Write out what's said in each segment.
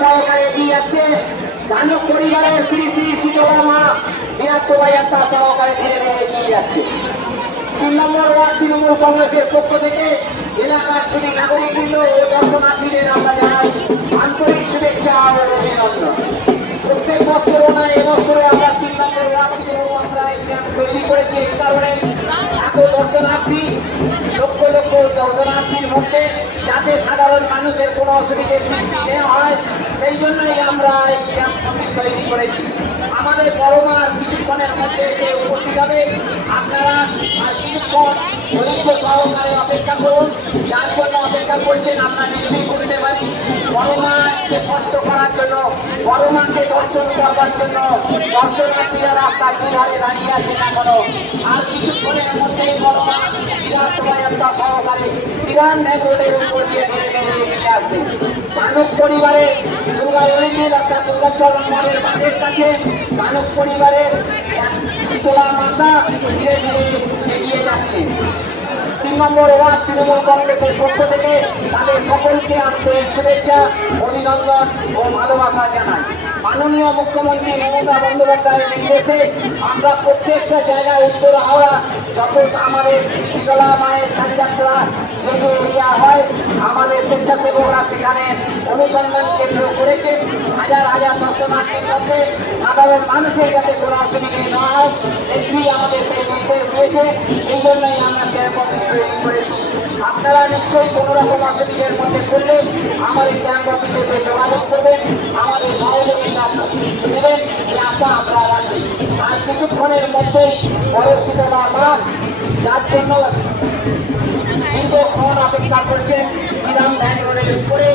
সহকারে এগিয়ে যাচ্ছে। দানব পরিবারের শ্রী শ্রী শীতলা মা বিরাট শোভাযাত্রা সহকারে ধীরে ধীরে এগিয়ে যাচ্ছে। 3 নম্বর ওয়ার্ড তৃণমূল কংগ্রেসের পক্ষ থেকে এলাকার শুধু নাগরিকবৃন্দ ও দর্শনার্থীদের আমরা জানাই আন্তরিক শুভেচ্ছা ও অভিনন্দন। প্রত্যেক বছরও না এবছরে আমরা 3 নম্বর ওয়ার্ড তৃণমূল তৈরি করেছি এই কারণে এত দর্শনার্থী লক্ষ লক্ষ দর্শনার্থীর মধ্যে যাতে সাধারণ মানুষের কোনো অসুবিধের সৃষ্টি না হয় সেই জন্যই আমরা এই ক্যাম্প তৈরি করেছি। আমাদের বড়মার কিছুক্ষণের মধ্যে এসে উপস্থিত হবে। আপনারা কিছুক্ষণ ধৈর্য সহকারে অপেক্ষা করুন। যার জন্য অপেক্ষা করছেন আমরা নিশ্চয়ই বুঝতে পারি। বড়মাকে কষ্ট করার জন্য, বড়মাকে দর্শন করবার জন্য দর্শনার্থীরা রাস্তায় দুধারে দাঁড়িয়ে আছেন এখনো। আর কিছুক্ষণের মধ্যেই বড়মা বিরাট শোভাযাত্রা সহকারে শ্রীরাম রোডের উপর দিয়ে ধীরে ধীরে এগিয়ে আসবে। মানব পরিবারের দুর্গা রয়েছে ডাক্তার দুর্গাচরণ মনের মাঠের কাছে। মানব পরিবারের শীতলা মাতা ধীরে ধীরে এগিয়ে যাচ্ছে। 3 নম্বর ওয়ার্ড তৃণমূল কংগ্রেসের পক্ষ থেকে তাদের সকলকে আন্তরিক শুভেচ্ছা, অভিনন্দন ও ভালোবাসা জানাই। মাননীয় মুখ্যমন্ত্রী মমতা বন্দ্যোপাধ্যায়ের নির্দেশে আমরা প্রত্যেকটা জায়গায় উত্তর হাওড়া যত আমাদের শীতলা মায়ের সাজযাত্রা যেহেতু এরিয়া হয় আমাদের স্বেচ্ছাসেবকরা সেখানে অনুসন্ধান কেন্দ্র করেছে। হাজার হাজার দর্শনার্থীর মধ্যে সাধারণ মানুষের যাতে কোনো অসুবিধে না হয় এটি আমাদের সেই নির্দেশ দিয়েছে। এই জন্যই আমরা ক্যাম্প অফিস তৈরি করেছি। আপনারা নিশ্চয়ই কোনো রকম অসুবিধার মধ্যে পড়লে আমাদের ক্যাম্প অফিসে যোগাযোগ করবেন, আমাদের সহযোগিতা দেবেন, এই আশা আমরা রাখি। আর কিছুক্ষণের মধ্যেই বড় শীতলা মা যার জন্য দীর্ঘক্ষণ অপেক্ষা করছেন শ্রীরাম ব্যাংক রোডের উপরে।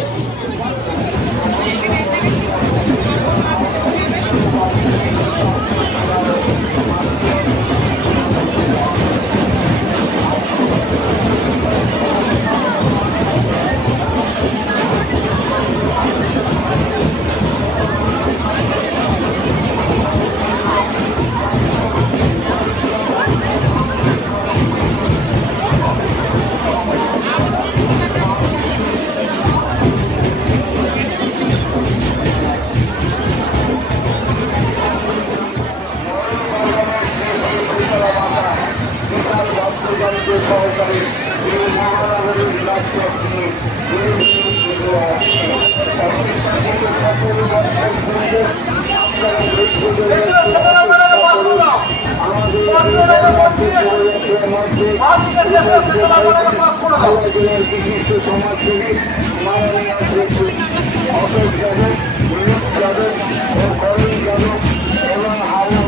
বিশিষ্ট সমাজসেবী মাননীয় অশোক যাদব, বিনোদ যাদব ও করণ যাদব এবং হাওড়া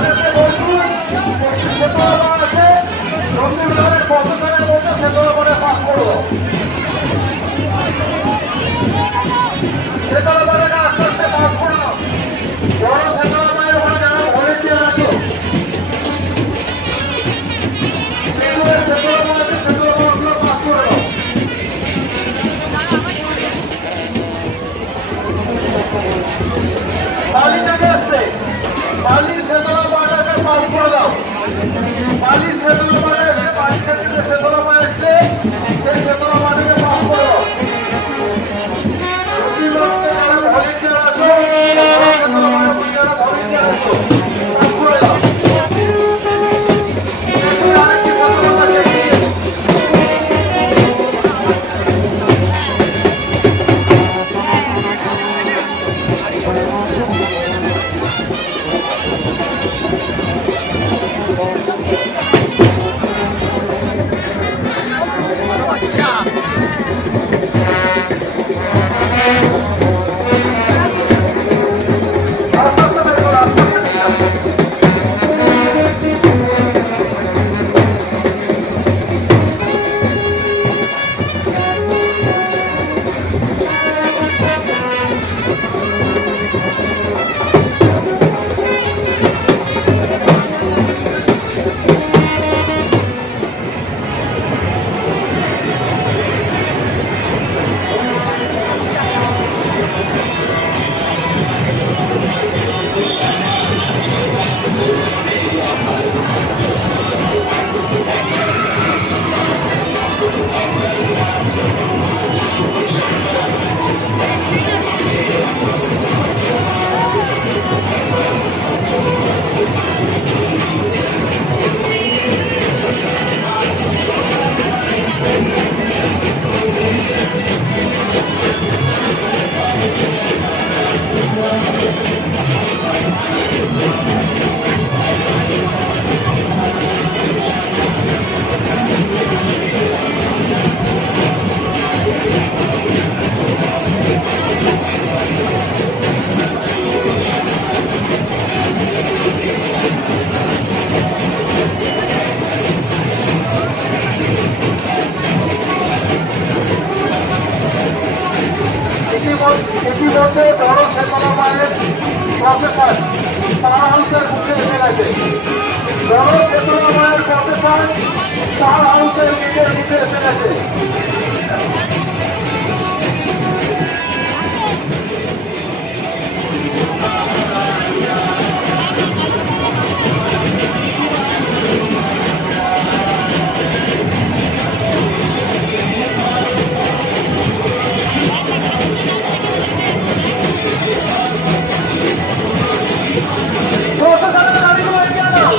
তাদেরকে বলছি সেতলা আছে রবীন্দ্রনাথের পথচারের মধ্যে সেতলা করে পাস করবো সেতলা করে আস্তে আস্তে পাস করো বড় সেতলা মায়ের ওখানে যারা ভলেন্টিয়ার আছে সেতলা মায়ের সেতলা মাগুলো পাস করো পালি থেকে আসছে পালির সেতলা মাটাকে পাস করে দাও পালির সেতলা মাটা এসে পালি থেকে যে সেতলা মা এসছে সেই সেতলা মাটাকে পাস করে দাও যারা ভলেন্টিয়ার আছো সেতলা মায়ের যারা ভলেন্টিয়ার আছো পাস করে দাও আরেকটি সেতলা মা দেখিয়ে ইতিমধ্যে বড় সেতলা মায়ের প্রফেসর তার হাউসের মুখে এসে গেছে বড় সেতলা মায়ের প্রফেসর তার হাউসের গেটের মুখে এসে গেছে প্রফেসরের গাড়িগুলো এগিয়ে দাও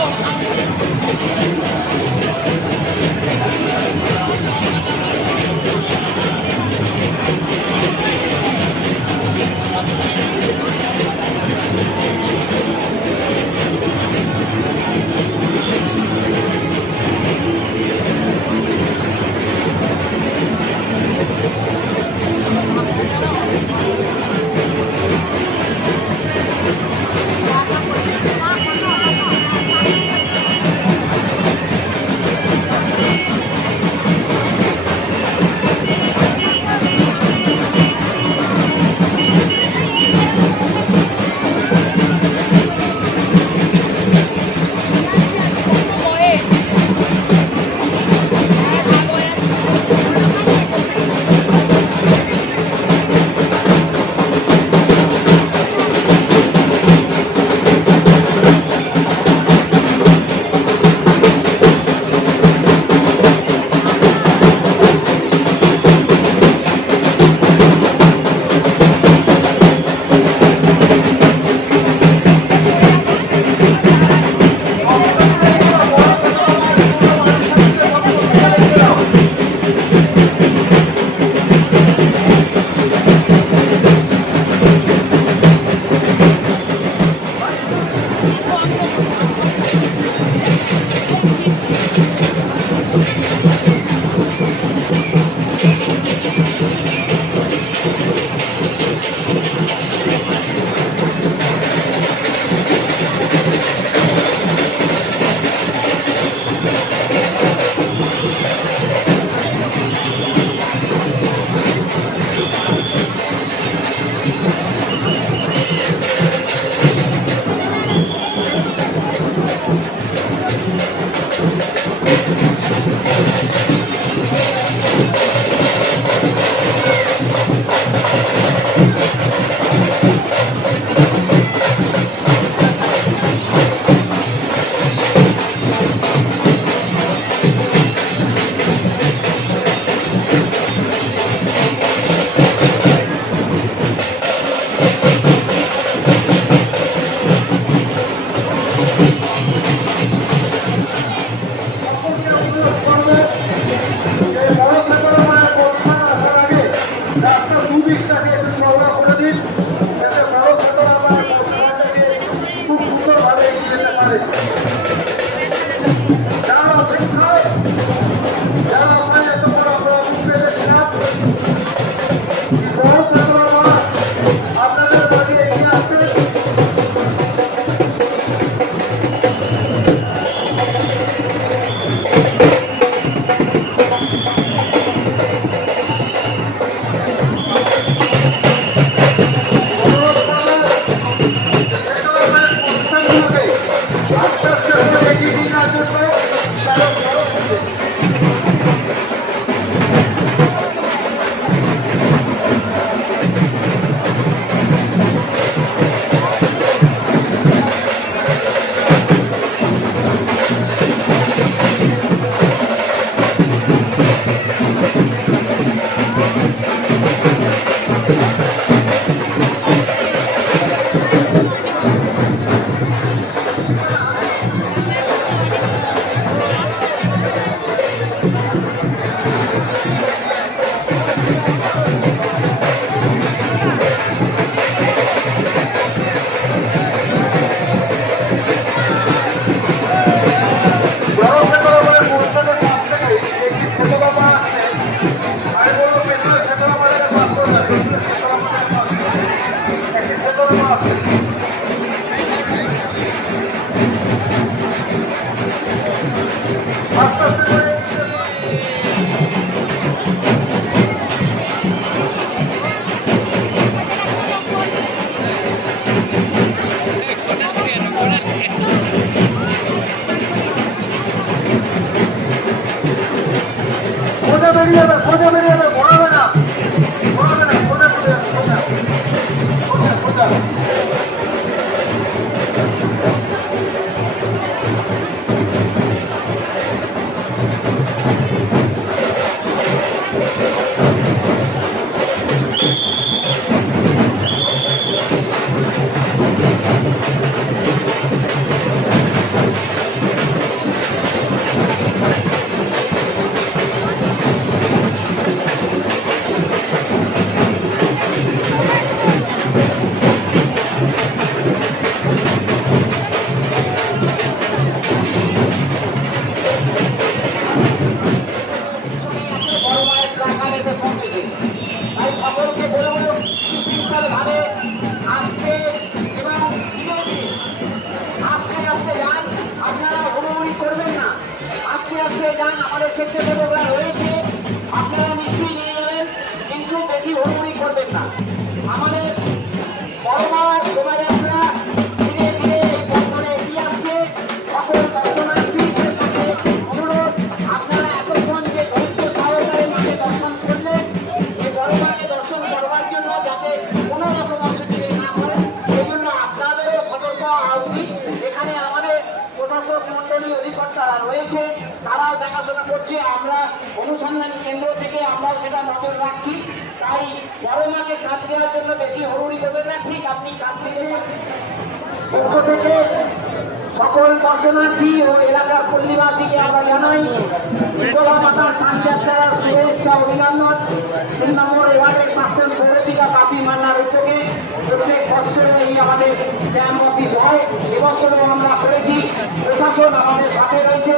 পারে। যারা অপেক্ষায় যারা আমরা এত বড় প্রভু পেয়েছিলাম বড় প্রবণতা আপনাদের মাঝে এগিয়ে আসতে খোঁজা বেরিয়ে যাবে ঘোরাবে না খোঁজা তাই সকলকে বলবো সুশৃঙ্খলভাবে আজকে এবং আস্তে আস্তে যান, আপনারা হুড়োহুড়ি করবেন না, আস্তে আস্তে যান। আমাদের স্বেচ্ছাসেবকরা রয়েছে, আপনারা নিশ্চয়ই নিয়ে যাবেন, কিন্তু বেশি হুড়োহুড়ি করবেন না। আমাদের করোনা শোভাযাত্রা ধীরে ধীরে এই বন্ধনে এগিয়ে আসছে। সকল দর্শনার্থীদের কাছে অনুরোধ, আপনারা এতক্ষণ যে ধৈর্য সহকারে মাঠে দর্শন করলেন, এই বড়মাকে দর্শন করবার জন্য যাতে কোনো রকম অসুবিধে না হয় সেই জন্য আপনাদেরও সতর্ক হওয়া উচিত। এখানে আমাদের প্রশাসক মন্ডলী অধিকর্তারা রয়েছে, তারাও দেখাশোনা করছে। আমরা অনুসন্ধান কেন্দ্র থেকে আমরাও সেটা নজর রাখছি। তাই বড়মাকে কাঁদ দেওয়ার জন্য বেশি হরুড়ি করবেন না। ঠিক আপনি কাঁদ দিতে পক্ষ থেকে সকল দর্শনার্থী ও এলাকার পল্লীবাসীকে আমরা জানাই শীতলা মাতার স্নানযাত্রার শুভেচ্ছা অভিনন্দন। 3 নম্বর ওয়ার্ডের প্রাক্তন পৌরপিতা বাপি মান্নার উদ্যোগে প্রত্যেক বছরে এই আমাদের ক্যাম্প অফিস হয়। এবছরও আমরা করেছি। প্রশাসন আমাদের সাথে রয়েছে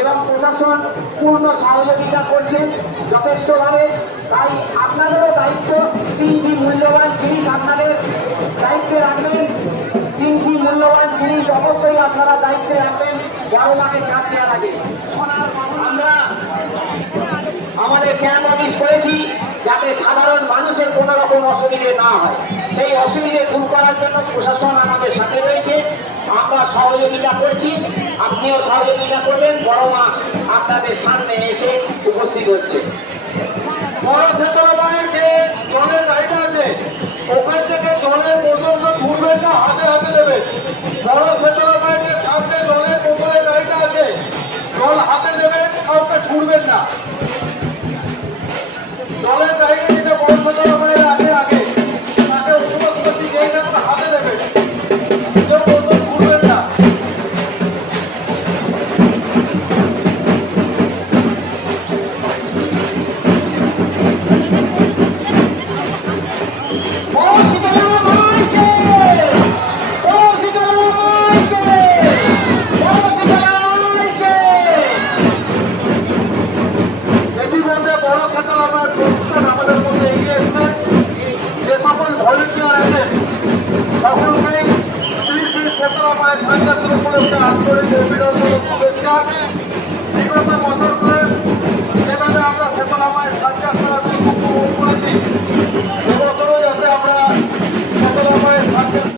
এবং প্রশাসন পূর্ণ সহযোগিতা করছেন যথেষ্টভাবে। তাই আপনাদেরও দায়িত্ব, 3টি মূল্যবান জিনিস আপনাদের দায়িত্বে রাখবেন। 3টি মূল্যবান জিনিস অবশ্যই আপনারা দায়িত্বে রাখবেন বড়মাকে কাজ দেওয়ার আগে। আমরা আমাদের ক্যাম্প অফিস করেছি যাতে সাধারণ মানুষের কোনো রকম অসুবিধে না হয়। সেই অসুবিধে দূর করার জন্য প্রশাসন আমাদের সাথে রয়েছে, আমরা সহযোগিতা করছি। আপনিও সহযোগিতা করবেন। বড়মা আপনাদের সামনে এসে উপস্থিত হচ্ছে। বড় ক্ষেত্রমায়ের যে জলের গাড়িটা আছে ওখান থেকে জলের বোতল তো ঘুরবেন না, হাতে হাতে দেবেন। বড় ক্ষেত্রমায়ের যে সামনে জলের বোতলের গাড়িটা আছে জল হাতে দেবেন, কাউকে ছুড়বেন না। জলের গাড়িটা যেটা বড় ক্ষেত্রমায়ের আগে আগে তাকে অনুমতি করতে যেই না হাতে দেবেন, কেউ বোতল ঘুরবেন না। ও শীতলা মাইকে, ও শীতলা মাইকে। সকলকেই শ্রী শ্রী শেতলা মায়ের সান্যাসের উপলক্ষে আন্তরিক অভিনন্দন ও শুভেচ্ছা। বিগত বছরগুলো যেভাবে আমরা শেতলা মায়ের সান্যাসের উপভোগ করেছি,